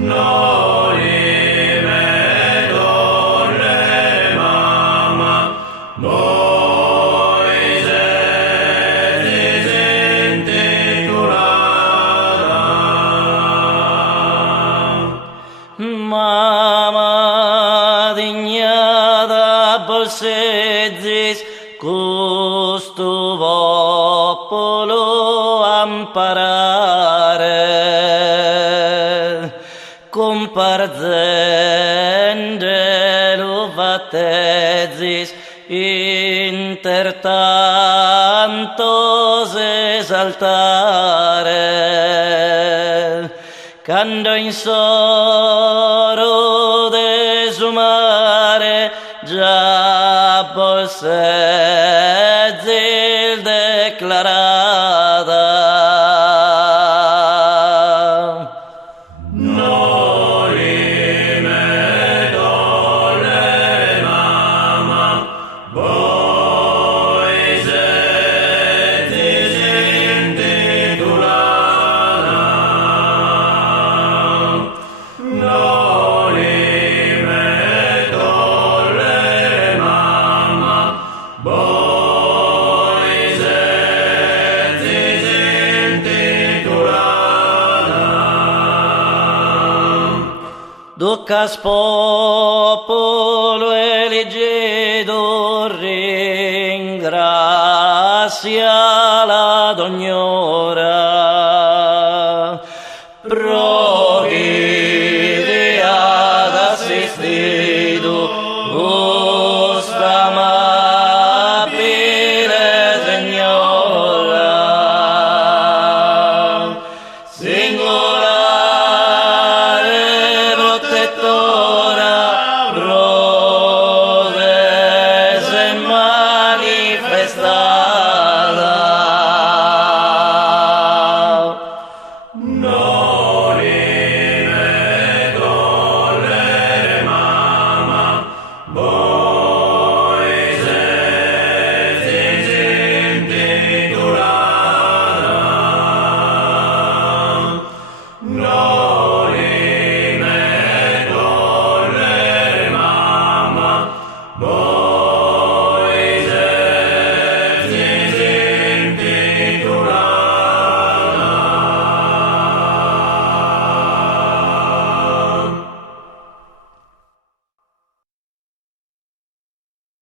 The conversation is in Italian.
Noli me dolle mama, Moise disintitulata. Mama dignata bolsezzis, custo popolo amparare, comparzende luvatezis, inter tantos esaltare, quando in soro desumare già bolsezzil declarata. Noli me dolle mama, Moise disintitulata. Noli me dolle mama, Moise disintitulata. Ducas popolo elige